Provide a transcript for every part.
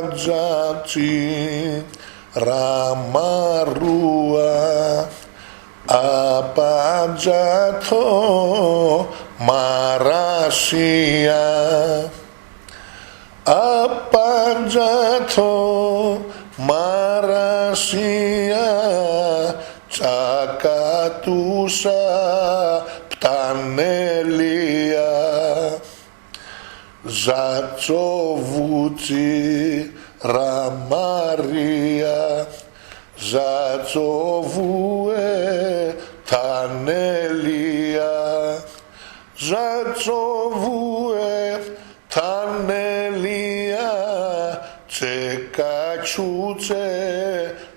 Απάντζατσι ραμαρούα απάντζατο μαρασία απάντζατο μαρασία τσακατούσα πτανέλια Ζατσοβούτσι ραμαρία Ζατσοβούε τανέλια Ζατσοβούε τανέλια τσεκατσούτσε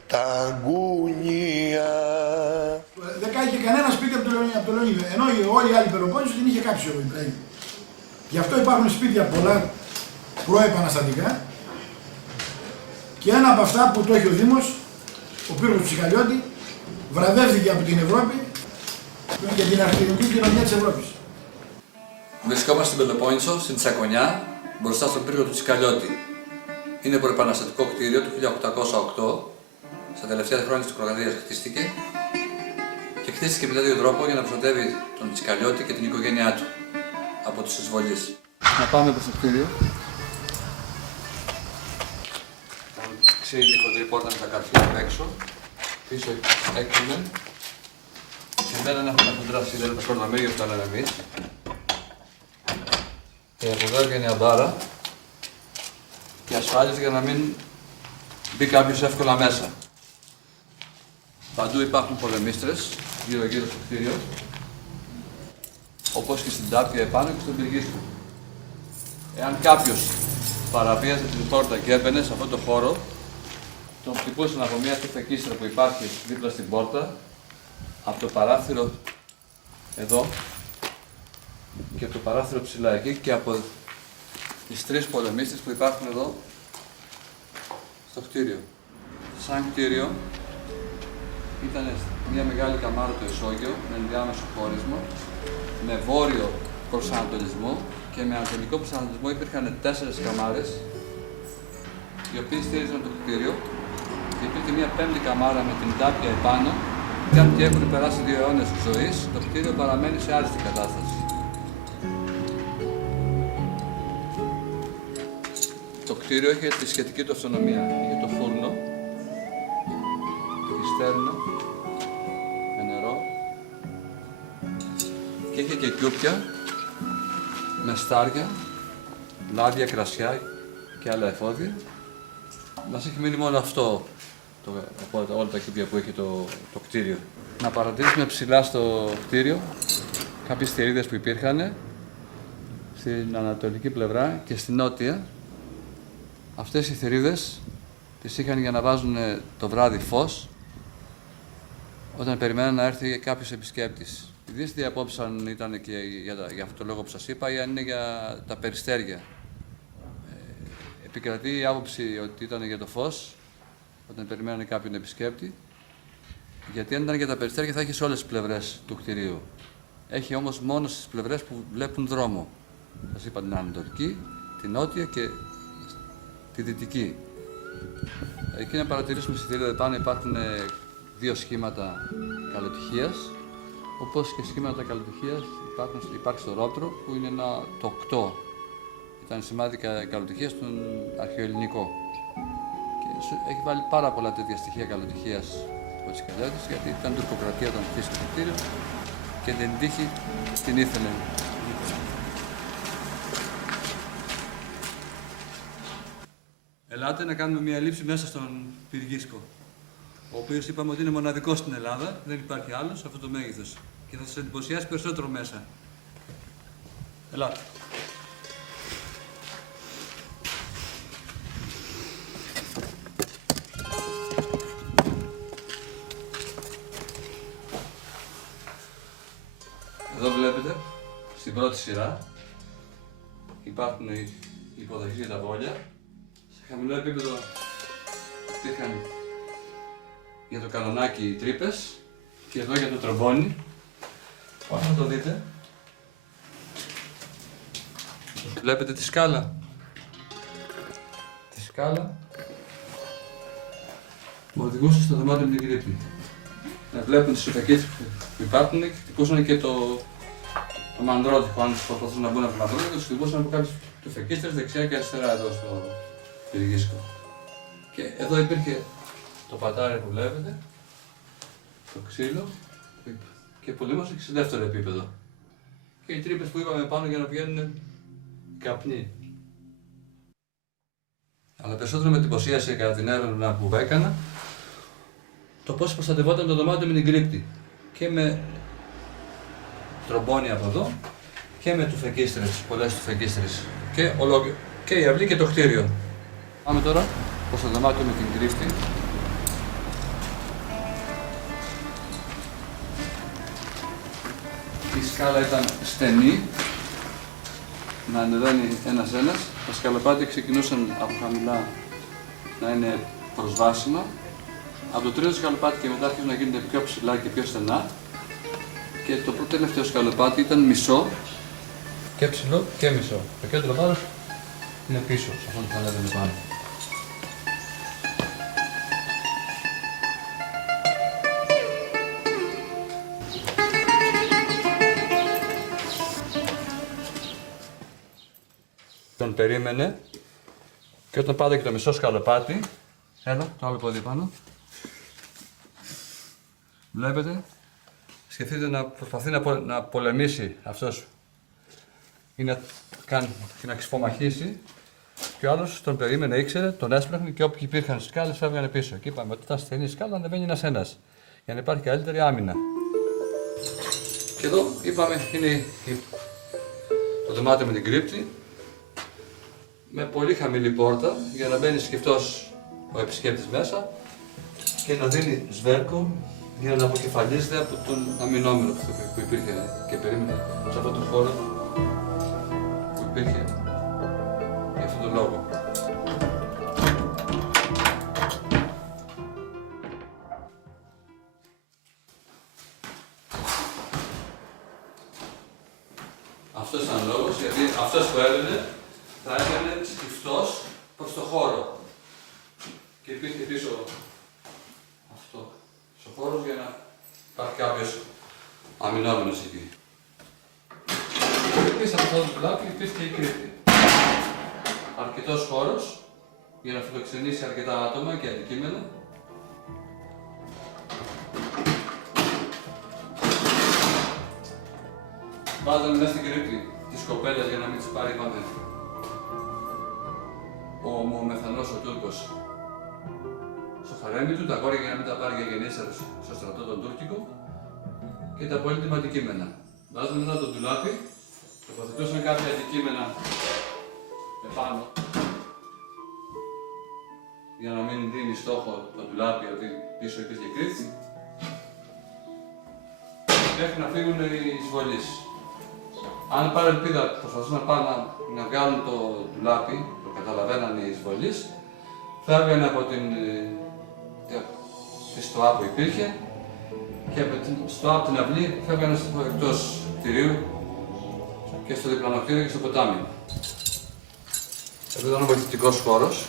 ταγκουνία. Δεν κάγει κανένα σπίτι από το Λεωνίδα, ενώ όλοι οι άλλοι Πελοπόννησο την είχε κάψει ο Ιμπραήμ. Γι' αυτό υπάρχουν σπίτια πολλά προεπαναστατικά και ένα από αυτά που το έχει ο Δήμος, ο πύργος του Ψυχαλιώτη, βραβεύτηκε από την Ευρώπη για την αρχιτεκτονική κοινωνία της Ευρώπης. Βρισκόμαστε στην Πελοπόννησο, στην Τσακονιά, μπροστά στον πύργο του Ψυχαλιώτη. Είναι προεπαναστατικό κτίριο του 1808, στα τελευταία χρόνια της Κροκαδίας χτίστηκε και χτίστηκε με τέτοιο τρόπο για να προστατεύει τον Ψυχαλιώτη και την οικογένειά του από τους εισβολείς. Να πάμε προς το κτίριο. Ξύλινη χοντρή πόρτα με τα καρφιά απ' έξω. Πίσω έκλεινε. Και μένα έχουμε χοντρά σίδερα, τα κορδαμέρια που τα λέμε εμείς. Και από εδώ έγινε η αμπάρα και ασφάλιση για να μην μπει κάποιος εύκολα μέσα. Παντού υπάρχουν πολεμίστρες γύρω-γύρω στο κτίριο, όπως και στην Τάπια επάνω και στον Πυργίσκο. Εάν κάποιος παραβίαζε την πόρτα και έμπαινε σε αυτό το χώρο, τον χτυπούσαν από μια τυφεκίστρα που υπάρχει δίπλα στην πόρτα, από το παράθυρο εδώ και από το παράθυρο ψηλά εκεί και από τις τρεις πολεμίστρες που υπάρχουν εδώ στο κτίριο. Σαν κτίριο ήταν μια μεγάλη καμάρα το ισόγειο με ενδιάμεσο χώρισμα, με βόρειο προσανατολισμό και με ανατολικό προσανατολισμό υπήρχαν 4 καμάρες οι οποίες στήριζαν το κτίριο και υπήρχε μια 5η καμάρα με την Τάπια επάνω και αν και έχουν περάσει 2 αιώνες ζωής, το κτίριο παραμένει σε άριστη κατάσταση. Το κτίριο είχε τη σχετική του αυτονομία. Είχε το φούρνο, τη στέρνα, με νερό και είχε και κιούπια με στάρια, λάδια, κρασιά και άλλα εφόδια. Μας έχει μείνει μόνο αυτό από όλα τα κιούπια που έχει το κτίριο. Να παρατηρήσουμε ψηλά στο κτίριο κάποιες θηρίδες που υπήρχαν στην ανατολική πλευρά και στην νότια. Αυτές οι θηρίδες τις είχαν για να βάζουν το βράδυ φως όταν περιμέναν να έρθει κάποιος επισκέπτης. Η δύστη απόψε αν ήταν και για αυτό το λόγο που σας είπα ή αν είναι για τα περιστέρια. Επικρατεί η άποψη ότι ήταν για το φως όταν περιμένανε κάποιον επισκέπτη, γιατί αν ήταν για τα περιστέρια θα έχει σε όλες τις πλευρές του κτηρίου. Έχει όμως μόνο στις πλευρές που βλέπουν δρόμο. Σας είπα την ανατολική, την νότια και τη δυτική. Εκεί να παρατηρήσουμε στη θηρίδα πάνω υπάρχουν 2 σχήματα καλοτυχίας, όπως και σχήματα καλοτυχίας υπάρχει στο Ρόπτρο που είναι το 8. Ήταν σημάδι καλοτυχίας στον αρχαιοελληνικό. Και έχει βάλει πάρα πολλά τέτοια στοιχεία καλοτυχίας ο Τσικαλιώτης, γιατί ήταν τουρκοκρατία όταν χτίστηκε το κτίριο και την τύχη την ήθελε. Ελάτε να κάνουμε μια λήψη μέσα στον Πυργίσκο, ο οποίος είπαμε ότι είναι μοναδικός στην Ελλάδα, δεν υπάρχει άλλος σε αυτό το μέγεθος και θα σας εντυπωσιάσει περισσότερο μέσα. Ελάτε. Εδώ βλέπετε, στην πρώτη σειρά υπάρχουν οι υποδοχές για τα βόλια. Σε χαμηλό επίπεδο υπήρχαν για το κανονάκι οι τρύπες και εδώ για το τρομπόνι. Πώς θα το δείτε. Βλέπετε τη σκάλα. σκάλα που οδηγούσε στο δωμάτιο με την κρύπτη. Να βλέπουν τις υφακίσεις που υπάρχουν και χτυπούσαν και το μανδρότυπο. Αν προσπαθούσαν να μπουν από το μανδρότυπο, τους χτυπούσαν από κάποιες υφακίστρες δεξιά και αριστερά εδώ στο πυργίσκο. Και εδώ υπήρχε το πατάρι που βλέπετε, το ξύλο, και πολύμασε και σε δεύτερο επίπεδο. Και οι τρύπες που είπαμε πάνω για να βγαίνουν καπνοί. Αλλά περισσότερο με εντυπωσίασε κατά την έρευνα που έκανα το πώς προστατευόταν το δωμάτιο με την κρύπτη. Και με τρομπόνι από εδώ και με τουφεκίστρες, πολλές τουφεκίστρες. Και η αυλή και το κτίριο. Πάμε τώρα προς το δωμάτιο με την κρύπτη. Η σκάλα ήταν στενή, να ανεβαίνει ένας-ένας. Τα σκαλοπάτια ξεκινούσαν από χαμηλά να είναι προσβάσιμα. Από το τρίτο σκαλοπάτι και μετά άρχισαν να γίνονται πιο ψηλά και πιο στενά. Και το πρώτο τελευταίο σκαλοπάτι ήταν μισό και ψηλό και μισό. Το κέντρο βάρος είναι πίσω, σε αυτό που θα ανέβαινε πάνω. Τον περίμενε και όταν πάτε και το μισό σκαλοπάτι, έλα, το άλλο πόδι πάνω, βλέπετε, σκεφτείτε να προσπαθεί να πολεμήσει αυτός ή να ξυφομαχήσει και ο άλλος τον περίμενε, ήξερε, τον έσπραχνε και όποιοι υπήρχαν στις σκάλες φεύγανε πίσω. Και είπαμε ότι όταν στενή σκάλα ανεβαίνει ένας-ένας για να υπάρχει καλύτερη άμυνα. Και εδώ είπαμε είναι το δωμάτιο με την κρύπτη, με πολύ χαμηλή πόρτα για να μπαίνει σκεφτός ο επισκέπτης μέσα και να δίνει σβέρκο για να αποκεφαλίζεται από τον αμυνόμενο που υπήρχε και περίμενε σε αυτόν τον χώρο που υπήρχε για αυτόν τον λόγο. Αυτός ήταν ο λόγος, γιατί αυτός που έδινε θα έκανε σκυφτός προς το χώρο. Και υπήρχε πίσω αυτό, στο χώρο για να υπάρχει κάποιος αμυνόμενος εκεί. Και πίσω από αυτό το πλάτη υπήρχε η κρύπτη. Αρκετός χώρος για να φιλοξενήσει αρκετά άτομα και αντικείμενα. Βάζανε μέσα στην κρύπτη τις κοπέλες για να μην τις πάρει πάμε. Ο ομομεθανός ο Τούρκος στο χαρέμι του, τα κόρια για να μην τα πάρει για γεννήσερος στο στρατό τον Τούρκικο και τα πολύτιμα αντικείμενα. Βάζουν μετά το ντουλάπι, τοποθετούσαν κάποια αντικείμενα επάνω για να μην δίνει στόχο το ντουλάπι ότι πίσω υπήρχε κρύπτη μέχρι να φύγουν οι εισβολείς. Αν πάρει ελπίδα προσπαθούσαν να βγάλουν το ντουλάπι, το καταλαβαίνανε οι εισβολείς, φεύγανε από τη στοά που υπήρχε και από τη στοά από την αυλή φεύγανε εκτός κτηρίου και στο διπλανό κτίριο και στο ποτάμι. Εδώ ήταν ο βοηθητικός χώρος.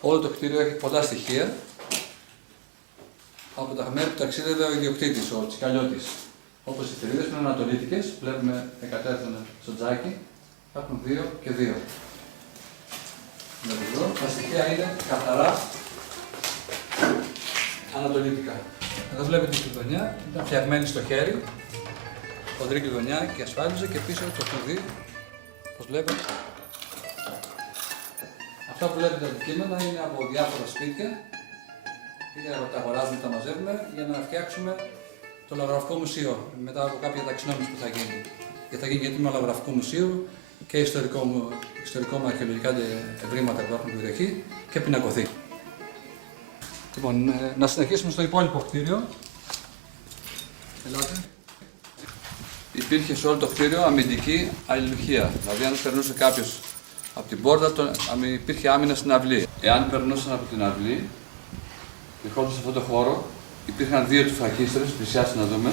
Όλο το κτίριο έχει πολλά στοιχεία από τα μέρη που ταξίδευε ο ιδιοκτήτης, ο Τσικαλιώτης. Όπως οι θηρίδες που είναι ανατολίτικες, βλέπουμε εκατέρωθεν στο τζάκι, υπάρχουν 2 και 2. Εδώ, τα στοιχεία είναι καθαρά ανατολίτικα. Εδώ βλέπετε την κλειδονιά, ήταν φτιαγμένη στο χέρι, χοντρή κλειδονιά και ασφάλιζε και πίσω το κλειδί, όπως βλέπετε. Αυτά που βλέπετε τα αντικείμενα είναι από διάφορα σπίτια, είτε τα αγοράζουμε, τα μαζεύουμε για να φτιάξουμε το λαογραφικό μουσείο, μετά από κάποια ταξινόμηση που θα γίνει. Και θα γίνει και τμήμα λαογραφικού μουσείου και ιστορικό με αρχαιολογικά ευρήματα που έχουν στην περιοχή και πινακοθήκη. Λοιπόν, να συνεχίσουμε στο υπόλοιπο κτίριο. Ελάτε. Υπήρχε σε όλο το κτίριο αμυντική αλληλουχία. Δηλαδή, αν περνούσε κάποιος από την πόρτα, υπήρχε άμυνα στην αυλή. Εάν περνούσαν από την αυλή, ερχόντουσαν σε αυτόν τον χώρο, υπήρχαν 2 τουφακίστρες, πλησιάστε να δούμε,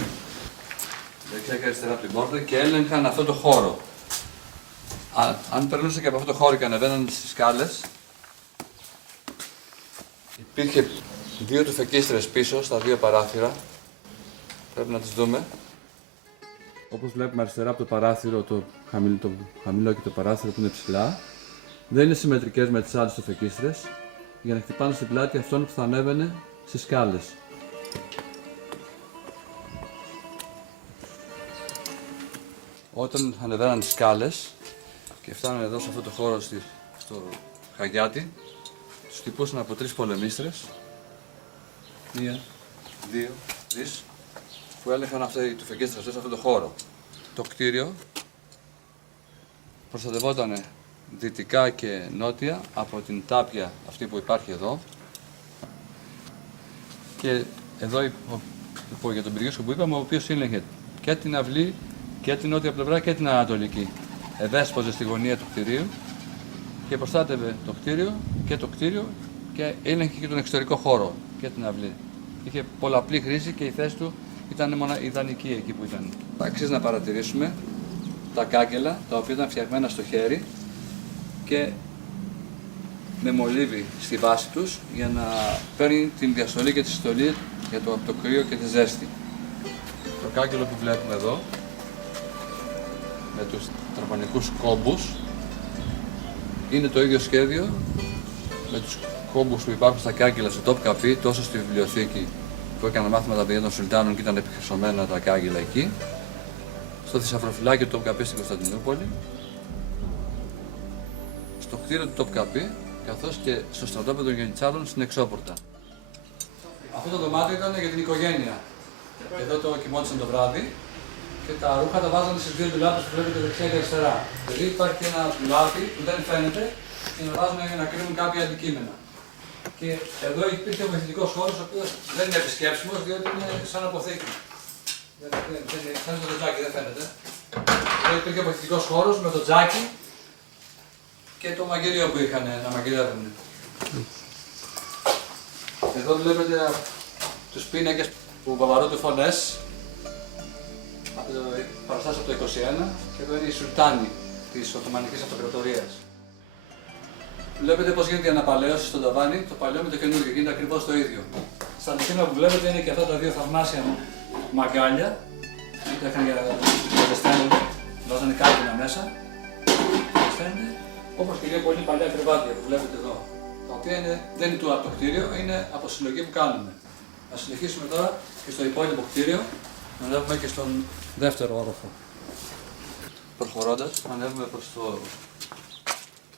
δεξιά και αριστερά από την πόρτα και έλεγχαν αυτό το χώρο. Αν περνούσαν και από αυτό το χώρο και ανεβαίναν στις σκάλες, Υπήρχε δύο τουφεκίστρες πίσω στα δύο παράθυρα. Πρέπει να τις δούμε. Όπως βλέπουμε αριστερά από το παράθυρο, το χαμηλό και το παράθυρο που είναι ψηλά, δεν είναι συμμετρικές με τις άλλες τουφεκίστρες για να χτυπάνε στην πλάτη αυτόν που θα ανέβαινε στις σκάλες. Όταν ανεβαίναν τις σκάλες και φτάνανε εδώ σε αυτό το χώρο στο Χαγιάτι, τους χτυπούσαν από 3 πολεμίστρες, 1, 2, 3, που έλεγχαν αυτοί οι τουφεκίστρες αυτές σε αυτό το χώρο. Το κτίριο προστατευόταν δυτικά και νότια από την τάπια αυτή που υπάρχει εδώ. Και εδώ για τον πυργίσκο που είπαμε, ο οποίος έλεγχε και την αυλή και την νότια πλευρά και την ανατολική. Εδέσποζε στη γωνία του κτηρίου και προστάτευε το κτίριο και έλεγχε και τον εξωτερικό χώρο και την αυλή. Είχε πολλαπλή χρήση και η θέση του ήταν ιδανική εκεί που ήταν. Αξίζει να παρατηρήσουμε τα κάγκελα, τα οποία ήταν φτιαγμένα στο χέρι και με μολύβι στη βάση τους για να παίρνει την διαστολή και τη συστολή για το κρύο και τη ζέστη. Το κάγκελο που βλέπουμε εδώ με τους τετραγωνικούς κόμπους είναι το ίδιο σχέδιο με τους κόμπους που υπάρχουν στα κάγκελα στο Τόπκαπι, τόσο στη βιβλιοθήκη που έκανα μάθημα τα παιδιά των Σουλτάνων και ήταν επιχρυσωμένα τα κάγκελα εκεί, στο θησαυροφυλάκιο του Τόπκαπι στην Κωνσταντινούπολη, στο κτίριο του Τόπκαπι, καθώς και στο στρατόπεδο των Γενιτσάρων στην Εξώπορτα. Αυτό το δωμάτιο ήταν για την οικογένεια. Εδώ το κοιμόντουσαν το βράδυ και τα ρούχα τα βάζανε στις δύο ντουλάπες που βλέπετε δεξιά και αριστερά. Δηλαδή υπάρχει ένα ντουλάπι που δεν φαίνεται και να βάζουν να κρύβουν κάποια αντικείμενα. Και εδώ υπήρχε ο βοηθητικός χώρος, ο οποίος δεν είναι επισκέψιμος, διότι είναι σαν αποθήκη. Σαν το τζάκι, δεν φαίνεται. Εδώ υπήρχε ο βοηθητικός χώρος με το τζάκι και το μαγειρίο που είχαν να μαγειρεύουν. Εδώ βλέπετε τους πίνακες που βαβαρούνται φωνές από το παραστάσεις από το 21 και εδώ είναι οι Σουλτάνοι της Οθωμανικής Αυτοκρατορίας. Βλέπετε πώς γίνεται η αναπαλαίωση στο ταβάνι, το παλιό με το καινούργιο, γίνεται ακριβώς το ίδιο. Στα αντικείμενα που βλέπετε είναι και αυτά τα δύο θαυμάσια μαγκάλια, που είχαν για να ζεσταίνουν, βάζανε κάρτινα μέσα, όπως και δύο πολύ παλιά κρεβάτια που βλέπετε εδώ, τα οποία δεν είναι του από το κτίριο, είναι από συλλογή που κάνουμε. Θα συνεχίσουμε τώρα και στο υπόλοιπο κτίριο, να ανέβουμε και στον δεύτερο όροφο. Προχωρώντας, ανέβουμε προς το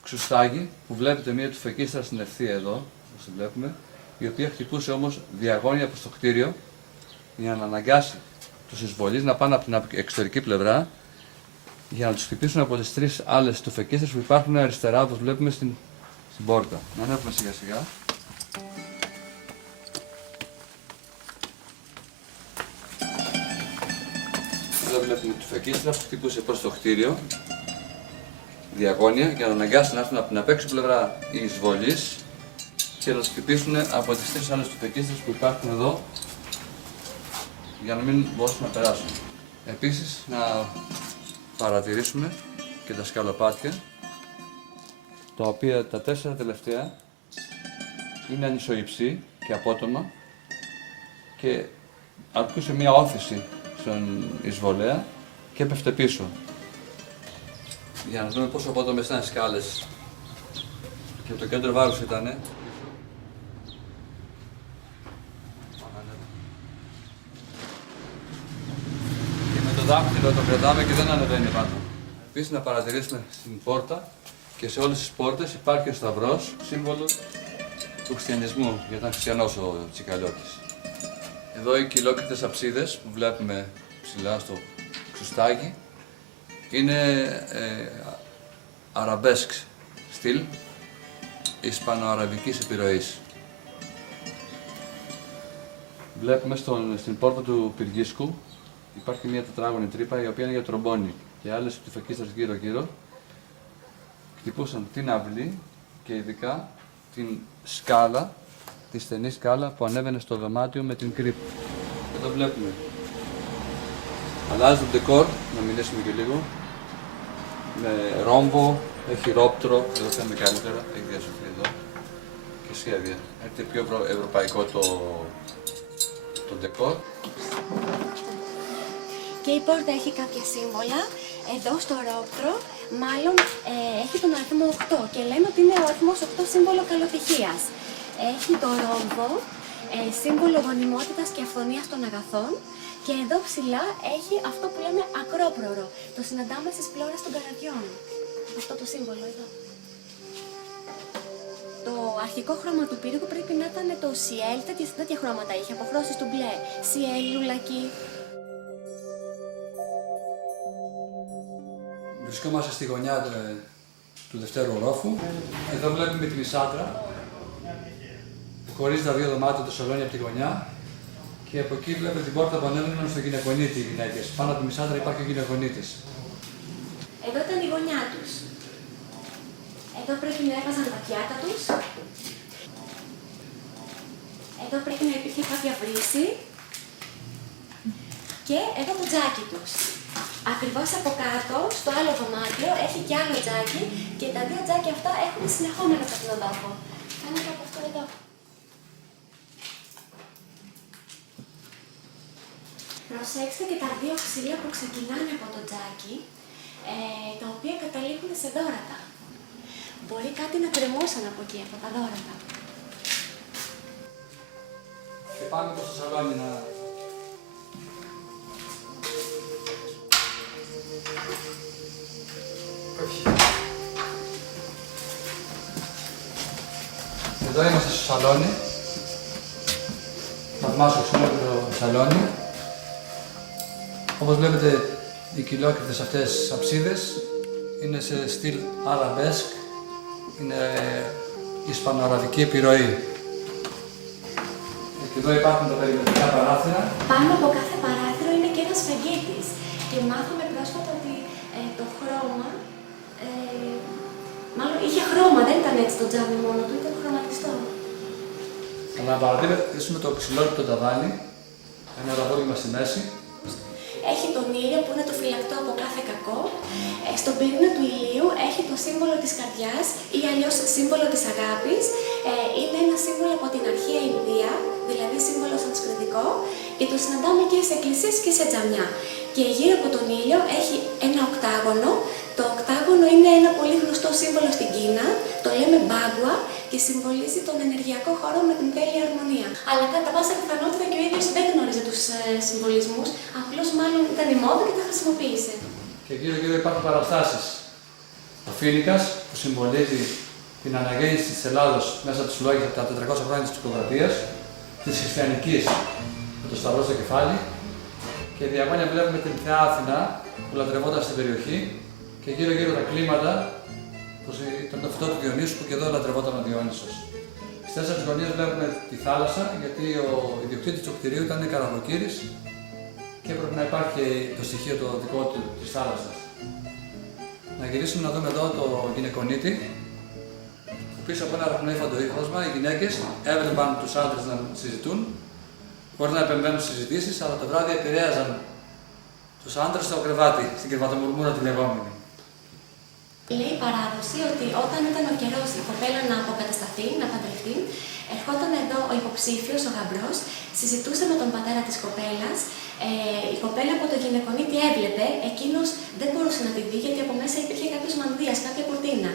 Ξουστάγι, που βλέπετε μία τουφεκίστρα στην ευθεία εδώ, όπως την βλέπουμε, η οποία χτυπούσε όμως διαγώνια προς το κτίριο για να αναγκάσει τους εισβολείς να πάνε από την εξωτερική πλευρά για να τους χτυπήσουν από τις 3 άλλες τουφεκίστρες που υπάρχουν αριστερά, όπως βλέπουμε στην πόρτα. Να ανέβουμε σιγά σιγά. Εδώ βλέπουμε τη τουφεκίστρα που χτυπούσε προς το κτίριο διαγώνια για να αναγκάσει να έρθουν από την απέξω πλευρά οι εισβολείς και να τους χτυπήσουν από τις 3 άλλες τουφεκίστρες που υπάρχουν εδώ για να μην μπορούν να περάσουν. Επίσης, να παρατηρήσουμε και τα σκαλοπάτια, τα οποία τα 4 τελευταία είναι ανισοϊψή και απότομα και αρκούσε μία όθηση στον εισβολέα και έπεφτε πίσω. Για να δούμε πόσο απότομες ήταν οι σκάλες και το κέντρο βάρους ήτανε. Και με το δάχτυλο το κρατάμε και δεν ανεβαίνει πάνω. Επίσης να παρατηρήσουμε στην πόρτα και σε όλες τις πόρτες υπάρχει ο σταυρός, σύμβολο του χριστιανισμού, γιατί ήταν χριστιανός ο Τσικαλιώτης. Εδώ οι κυλόκριτες αψίδες που βλέπουμε ψηλά στο Ξουστάκι είναι αραμπέσκ στυλ ισπανοαραβικής επιρροής. Βλέπουμε στην πόρτα του πυργίσκου υπάρχει μια τετράγωνη τρύπα η οποία είναι για τρομπόνι και άλλες τουφεκίστρες γύρω-γύρω χτυπούσαν την αυλή και ειδικά την σκάλα, τη στενή σκάλα που ανέβαινε στο δωμάτιο με την κρύπη. Εδώ βλέπουμε. Αλλάζει το ντεκόρ, να μιλήσουμε και λίγο. Με ρόμπο, έχει ρόπτρο, εδώ φαίνεται καλύτερα, έχει διασωθεί εδώ. Και και σχέδια. Έρχεται πιο ευρωπαϊκό το ντεκόρ. Και η πόρτα έχει κάποια σύμβολα. Εδώ στο ρόπτρο, μάλλον έχει τον αριθμό 8 και λένε ότι είναι ο αριθμός 8 σύμβολο καλοτυχίας. Έχει το ρόμβο, σύμβολο γονιμότητας και αυθονίας των αγαθών. Και εδώ ψηλά έχει αυτό που λέμε ακρόπρορο. Το συναντάμε στις πλώρες των καραδιών. Αυτό το σύμβολο εδώ. Το αρχικό χρώμα του πύργου πρέπει να ήταν το CL, τέτοια χρώματα είχε, αποχρώσεις του μπλε. CL, λουλακί. Βρισκόμαστε στη γωνιά του δευτέρου ορόφου. Εδώ βλέπουμε τη μισάτρα που χωρίζει τα δύο δωμάτια του σαλόνι από τη γωνιά. Και από εκεί βλέπετε την πόρτα που ανέβαιναν στο γυναικονίτη οι γυναίκες. Πάνω από τη μισάτρα υπάρχει ο γυναικονίτης. Εδώ ήταν η γωνιά τους. Εδώ πρέπει να έβαζαν τα πιάτα τους. Εδώ πρέπει να υπήρχε κάποια βρύση. Και εδώ το τζάκι τους. Ακριβώς από κάτω, στο άλλο δωμάτιο, έχει και άλλο τζάκι και τα δύο τζάκια αυτά έχουν συνεχόμενο καπνοδόχο. Κάνετε από αυτό εδώ. Προσέξτε και τα δύο ξύλα που ξεκινάνε από το τζάκι, τα οποία καταλήγουν σε δώρατα. Μπορεί κάτι να κρεμούσαν από εκεί, από τα δώρατα. Και πάμε προς το σαλόνι να... Εδώ είμαστε στο σαλόνι. Θαυμάσιο ξενόδιο σαλόνι. Όπως βλέπετε, οι κυλόκριτες αυτές αψίδες είναι σε στυλ αραβέσκ, είναι ισπανοαραβική επιρροή. Και εδώ υπάρχουν τα περιμετρικά παράθυρα. Πάνω από κάθε παράθυρο είναι και ένας φεγγίτης. Και μάθαμε πρόσφατα ότι το χρώμα, μάλλον είχε χρώμα, δεν ήταν έτσι το τζάμι μόνο του, ήταν χρωματιστό. Αλλά να παρατηρήσουμε το ξυλόκριτο ταβάνι, ένα ραβόλυμα στη μέση. Έχει τον ήλιο που είναι το φυλακτό από κάθε κακό. Στον πυρήνα του ηλίου έχει το σύμβολο της καρδιάς ή αλλιώς σύμβολο της αγάπης. Είναι ένα σύμβολο από την αρχαία Ινδία, δηλαδή σύμβολο σανσκριτικό, και το συναντάμε και σε εκκλησίες και σε τζαμιά. Και γύρω από τον ήλιο έχει ένα οκτάγωνο. Το οκτάγωνο είναι ένα πολύ γνωστό σύμβολο στην Κίνα, το λέμε μπάγκουα και συμβολίζει τον ενεργειακό χώρο με την τέλεια αρμονία. Αλλά κατά πάσα πιθανότητα και ο ίδιος δεν γνώριζε τους συμβολισμούς, απλώς μάλλον ήταν η μόδα και τα χρησιμοποίησε. Και γύρω-γύρω υπάρχουν παραστάσεις. Ο Φοίνικας που συμβολίζει την αναγέννηση της Ελλάδος μέσα από τους λόγια από τα 400 χρόνια της Τουρκοκρατίας, της χριστιανικής με το σταυρό στο κεφάλι. Και διαγώνια βλέπουμε την Θεά Αθηνά που λατρευόταν στην περιοχή και γύρω-γύρω τα κλίματα που ήταν το φυτό του Διονύσου που και εδώ λατρευόταν ο Διόνυσος. Στις τέσσερις γωνίες βλέπουμε τη θάλασσα γιατί ο ιδιοκτήτης του κτηρίου ήταν καραβοκύρης και έπρεπε να υπάρχει το στοιχείο το δικό του της θάλασσας. Να γυρίσουμε να δούμε εδώ το γυναικονίτη. Πίσω από ένα αραχνόηφαντο ύφασμα, οι γυναίκες έβλεπαν τους άντρες να συζητούν, χωρίς να επεμβαίνουν στις συζητήσεις, αλλά το βράδυ επηρέαζαν τους άντρες στο κρεβάτι, στην κρεβατομουρμούρα τη λεγόμενη. Λέει η παράδοση ότι όταν ήταν ο καιρός η κοπέλα να αποκατασταθεί, να παντρευτεί, ερχόταν εδώ ο υποψήφιος, ο γαμπρός, συζητούσε με τον πατέρα της κοπέλας. Η κοπέλα από το γυναικονίτη έβλεπε, εκείνος δεν μπορούσε να τη δει γιατί από μέσα υπήρχε κάποιος μανδύας, κάποια κουρτίνα.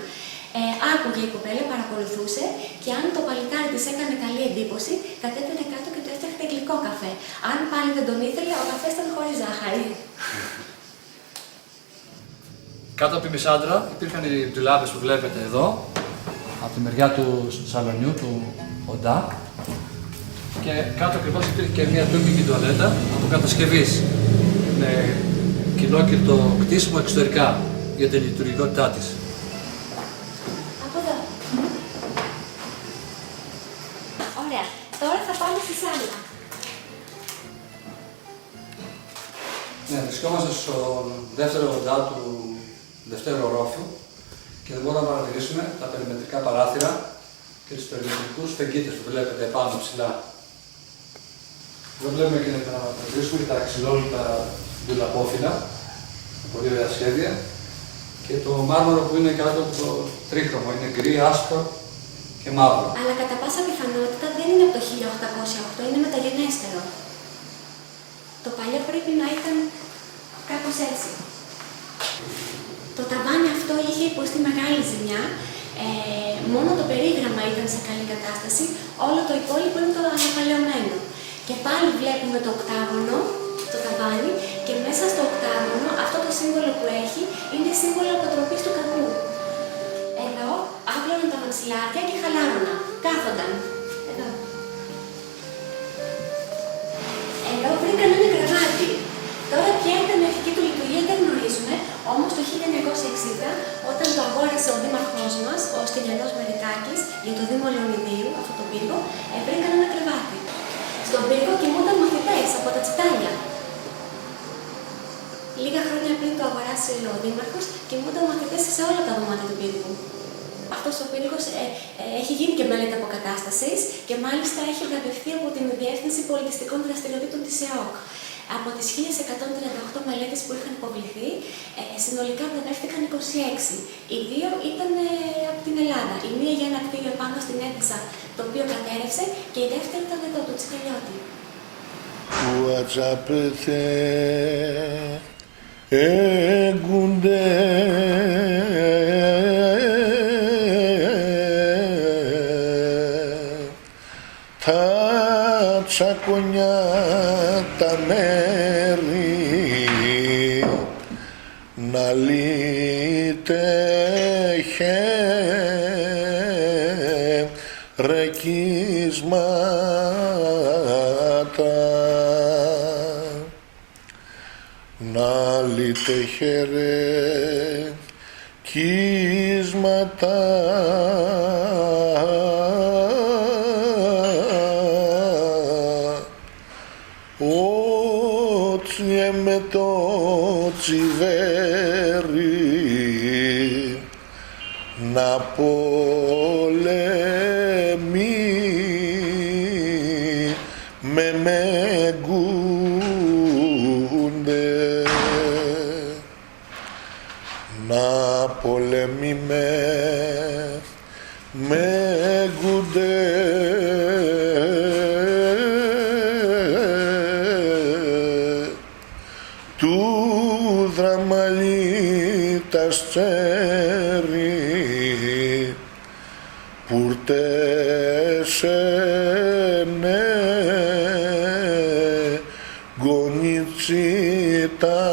Άκουγε η κοπέλα, παρακολουθούσε και αν το παλικάρι της έκανε καλή εντύπωση, κατέβαινε κάτω και του έφτιαχνε γλυκό καφέ. Αν πάλι δεν τον ήθελε, ο καφές ήταν χωρίς ζάχαρη. Κάτω από τη μισάντρα υπήρχαν οι ντουλάπες που βλέπετε εδώ, από τη μεριά του σαλονιού, του οντά. Και κάτω ακριβώς υπήρχε και μια τουρκική τουαλέτα από κατασκευής, με κοινόκυρτο κτίσιμο εξωτερικά για τη λειτουργικότητά της. Από εδώ. Ωραία. Τώρα θα πάμε στη σάλα. Ναι, βρισκόμαστε στο δεύτερο οντά του δευτέρου ορόφου και δεν μπορούμε να παρατηρήσουμε τα περιμετρικά παράθυρα και τους περιμετρικούς φεγγίτες που βλέπετε επάνω ψηλά. Εδώ βλέπουμε και να παρατηρήσουμε και τα ξυλόλουτα ντουλαπόφυλλα από δύο σχέδια και το μάρμαρο που είναι κάτω από το τρίχρωμο, είναι γκρι, άσπρο Και μαύρο. Αλλά κατά πάσα πιθανότητα δεν είναι από το 1808, είναι μεταγενέστερο. Το παλιό πρέπει να ήταν κάπως έτσι. Το ταβάνι αυτό είχε υποστεί μεγάλη ζημιά. Μόνο το περίγραμμα ήταν σε καλή κατάσταση, όλο το υπόλοιπο είναι το αναπαλαιωμένο. Και πάλι βλέπουμε το οκτάγωνο, το ταβάνι, και μέσα στο οκτάγωνο αυτό το σύμβολο που έχει είναι σύμβολο αποτροπής του κακού. Εδώ άπλωναν τα μαξιλάρια και χαλάρωναν, κάθονταν. Εδώ. Εδώ βρήκαν ένα κρεβάτι. Τώρα ποια ήταν η αρχική του λειτουργία δεν γνωρίζουμε, όμως το 1960, όταν το αγόρασε ο δήμαρχός μας, ο Στυλιανός Μεριτάκης, για το Δήμο Λεωνιδίου, αυτό το πύργο, βρήκαν ένα κρεβάτι. Στον πύργο κοιμούνταν μαθητές από τα τσιτάλια. Λίγα χρόνια πριν το αγοράσει ο δήμαρχος, κοιμούνταν μαθητές σε όλα τα δωμάτια του πύργου. Αυτός ο πύργος έχει γίνει και μελέτη αποκατάστασης και μάλιστα έχει βραβευτεί από την Διεύθυνση Πολιτιστικών Δραστηριοτήτων της ΕΟΚ. Από τις 1138 μελέτες που είχαν υποβληθεί, συνολικά βραβεύτηκαν 26. Οι δύο ήταν από την Ελλάδα. Η μία για ένα κτίριο πάνω στην Έντζα, το οποίο κατέρευσε, και η δεύτερη ήταν εδώ, του Τσικαλιώτη. Ουατσαπέθε έγκουντε τα τσακονιά τα μέρη να λύτε ρεκίσματα να λύτε χερεκίσματα ότσι με το τσιβέρι να πολεμεί με μεγούνται, να πολεμεί με μεγούνται. Του δραμαλί τα στσέρι πουρτέσενε γκονιτσιτάρα,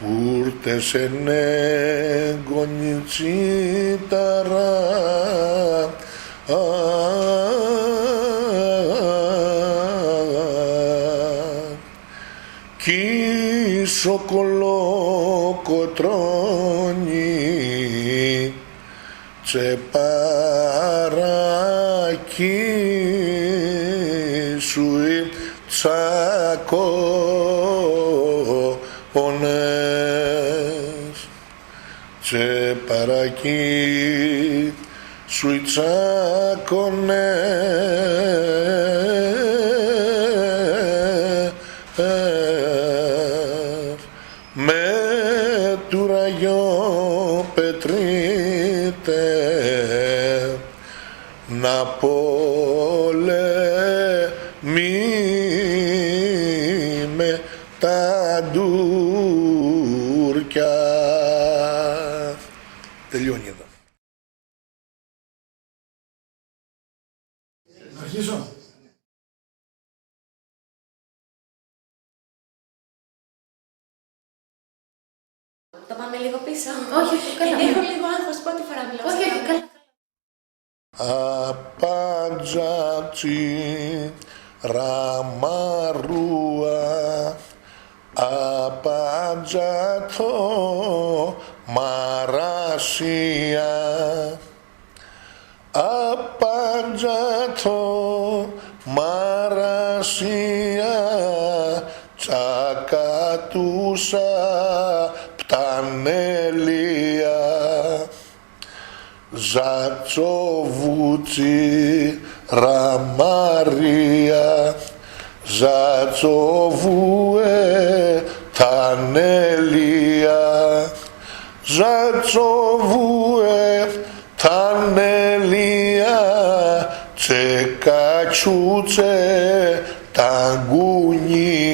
πουρτέσενε γκονιτσιτάρα κι σοκολοκοτρώνει τσεπαράκι σου τσακώνες, τσεπαράκι σου τσακώνες με του ραγιό πετρίτε να πολεμεί με τα Τούρκια. Τελειώνει εδώ. Να αρχίσω. Το πάμε λίγο πίσω. Όχι, καλά. Έχω λίγο άγχος, πρώτη φορά μιλάω. Όχι, όχι, καλά. Απάντζατσι ραμαρούα απάντζατο μαράσια απάντζατο μαράσια τσακατούσα πτανέλια Ζατσοβούτσι ραμαρία Ζατσοβούε τανέλια τσεκατσούτσε ταγκούνι